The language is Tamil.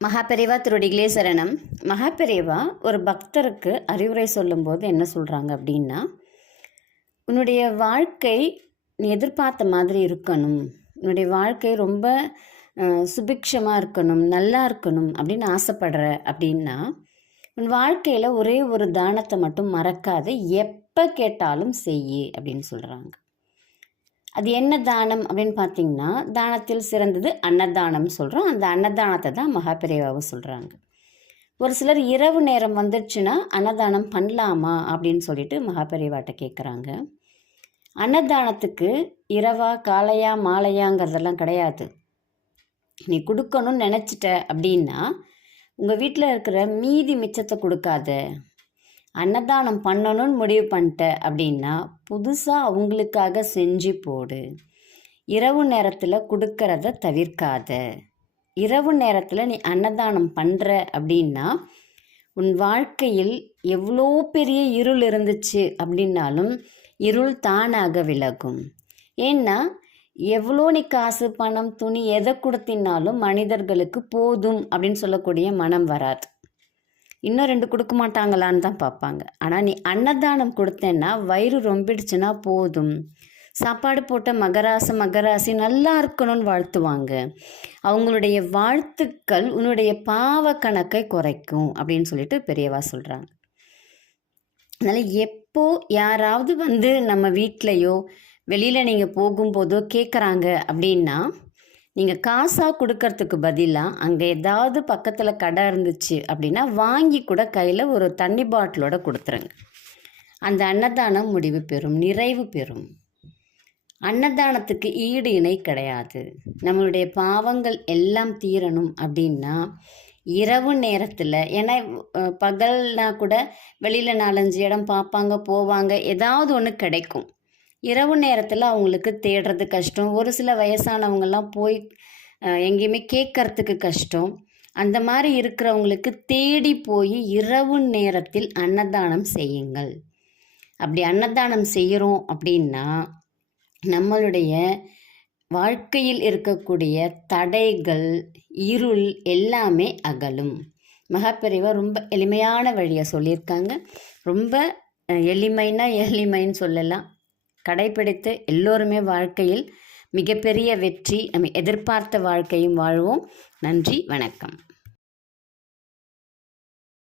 மகாபெரிவா திருடிகளே சரணம். மகாபெரிவா ஒரு பக்தருக்கு அறிவுரை சொல்லும்போது என்ன சொல்கிறாங்க அப்படின்னா உன்னுடைய வாழ்க்கை நீ எதிர்பார்த்த மாதிரி இருக்கணும். உன்னுடைய வாழ்க்கை ரொம்ப சுபிக்ஷமாக இருக்கணும் நல்லா இருக்கணும் அப்படின்னு ஆசைப்படுற அப்படின்னா உன் வாழ்க்கையில் ஒரே ஒரு தானத்தை மட்டும் மறக்காத எப்போ கேட்டாலும் செய்யி அப்படின்னு சொல்கிறாங்க அது என்ன தானம் அப்படின்னு பார்த்தீங்கன்னா தானத்தில் சிறந்தது அன்னதானம் சொல்கிறோம் அந்த அன்னதானத்தை தான் மகாபிரிவாவும் சொல்கிறாங்க ஒரு சிலர் இரவு நேரம் வந்துடுச்சுன்னா அன்னதானம் பண்ணலாமா அப்படின்னு சொல்லிட்டு மகாபெரிவாட்ட கேட்குறாங்க அன்னதானத்துக்கு இரவா காலையா மாலையாங்கிறதெல்லாம் கிடையாது. நீ கொடுக்கணும்னு நினச்சிட்ட அப்படின்னா உங்கள் வீட்டில் இருக்கிற மீதி மிச்சத்தை கொடுக்காத. அன்னதானம் பண்ணணும்னு முடிவு பண்ணிட்ட அப்படின்னா புதுசாக அவங்களுக்காக செஞ்சு போடு. இரவு நேரத்தில் கொடுக்கறத தவிர்க்காத. இரவு நேரத்தில் நீ அன்னதானம் பண்ணுற அப்படின்னா உன் வாழ்க்கையில் எவ்வளோ பெரிய இருள் இருந்துச்சு அப்படின்னாலும் இருள் தானாக விலகும். ஏன்னா எவ்வளோ நீ காசு பணம் துணி எதை கொடுத்தினாலும் மனிதர்களுக்கு போதும் அப்படின்னு சொல்லக்கூடிய மனம் வராது. இன்னும் ரெண்டு கொடுக்க மாட்டாங்களான்னு தான் பார்ப்பாங்க. ஆனால் நீ அன்னதானம் கொடுத்தேன்னா வயிறு ரொம்பிடுச்சுன்னா போதும். சாப்பாடு போட்ட மகராசி மகராசி நல்லா இருக்கணும்னு வாழ்த்துவாங்க. அவங்களுடைய வாழ்த்துக்கள் உன்னுடைய பாவ கணக்கை குறைக்கும் அப்படின்னு சொல்லிட்டு பெரியவா சொல்கிறாங்க அதனால் எப்போ யாராவது வந்து நம்ம வீட்லேயோ வெளியில் நீங்கள் போகும்போதோ கேட்குறாங்க அப்படின்னா நீங்கள் காசாக கொடுக்கறதுக்கு பதிலாக அங்கே ஏதாவது பக்கத்தில் கடை இருந்துச்சு அப்படின்னா வாங்கி கூட கையில் ஒரு தண்ணி பாட்டிலோட கொடுத்துருங்க. அந்த அன்னதானம் முடிவு பெறும் நிறைவு பெறும். அன்னதானத்துக்கு ஈடு இணை கிடையாது. நம்மளுடைய பாவங்கள் எல்லாம் தீரணும் அப்படின்னா இரவு நேரத்தில் ஏன்னா பகல்னா கூட வெளியில் நாலஞ்சு இடம் பார்ப்பாங்க போவாங்க ஏதாவது ஒன்று கிடைக்கும். இரவு நேரத்தில் அவங்களுக்கு தேடுறது கஷ்டம். ஒரு சில வயசானவங்கெல்லாம் போய் எங்கேயுமே கேட்கறதுக்கு கஷ்டம். அந்த மாதிரி இருக்கிறவங்களுக்கு தேடி போய் இரவு நேரத்தில் அன்னதானம் செய்யுங்கள். அப்படி அன்னதானம் செய்கிறோம் அப்படின்னா நம்மளுடைய வாழ்க்கையில் இருக்கக்கூடிய தடைகள் இருள் எல்லாமே அகலும். மகாபெரிவா ரொம்ப எளிமையான வழியை சொல்லியிருக்காங்க. ரொம்ப எளிமைனா எளிமைன்னு சொல்லலாம். கடைபிடித்து எல்லோருமே வாழ்க்கையில் மிகப்பெரிய வெற்றி நம்ம எதிர்பார்த்த வாழ்க்கையும் வாழ்வோம். நன்றி வணக்கம்.